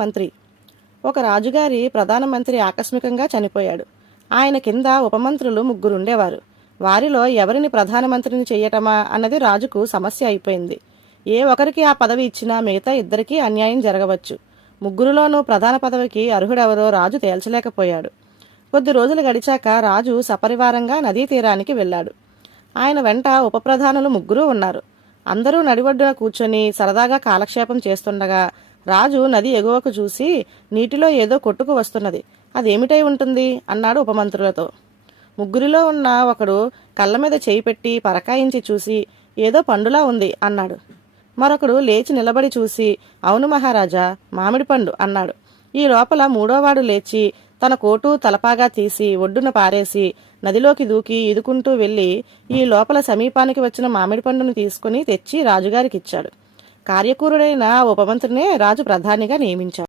మంత్రి. ఒక రాజుగారి ప్రధానమంత్రి ఆకస్మికంగా చనిపోయాడు. ఆయన కింద ఉపమంత్రులు 3 ఉండేవారు. వారిలో ఎవరిని ప్రధానమంత్రిని చెయ్యటమా అన్నది రాజుకు సమస్య అయిపోయింది. ఏ ఒకరికి ఆ పదవి ఇచ్చినా మిగతా 2కి అన్యాయం జరగవచ్చు. 3లోనూ ప్రధాన పదవికి అర్హుడెవరో రాజు తేల్చలేకపోయాడు. కొద్ది రోజులు గడిచాక రాజు సపరివారంగా నదీ తీరానికి వెళ్ళాడు. ఆయన వెంట ఉపప్రధానులు 3 ఉన్నారు. అందరూ నడిఒడ్డున కూర్చొని సరదాగా కాలక్షేపం చేస్తుండగా రాజు నది ఎగువకు చూసి నీటిలో ఏదో కొట్టుకు వస్తున్నది, అదేమిటై ఉంటుంది అన్నాడు ఉపమంత్రులతో. 3లో ఉన్న ఒకడు కళ్ళ మీద చేయి పెట్టి పరకాయించి చూసి ఏదో పండులా ఉంది అన్నాడు. మరొకడు లేచి నిలబడి చూసి అవును మహారాజా, మామిడి పండు అన్నాడు. ఈ లోపల 3వాడు లేచి తన కోటు తలపాగా తీసి ఒడ్డున పారేసి నదిలోకి దూకి ఈదుకుంటూ వెళ్లి ఈ లోపల సమీపానికి వచ్చిన మామిడి పండును తీసుకుని తెచ్చి రాజుగారికిచ్చాడు. కార్యకూరుడైన ఉపమంత్రినే రాజు ప్రధానిగా నియమించాడు.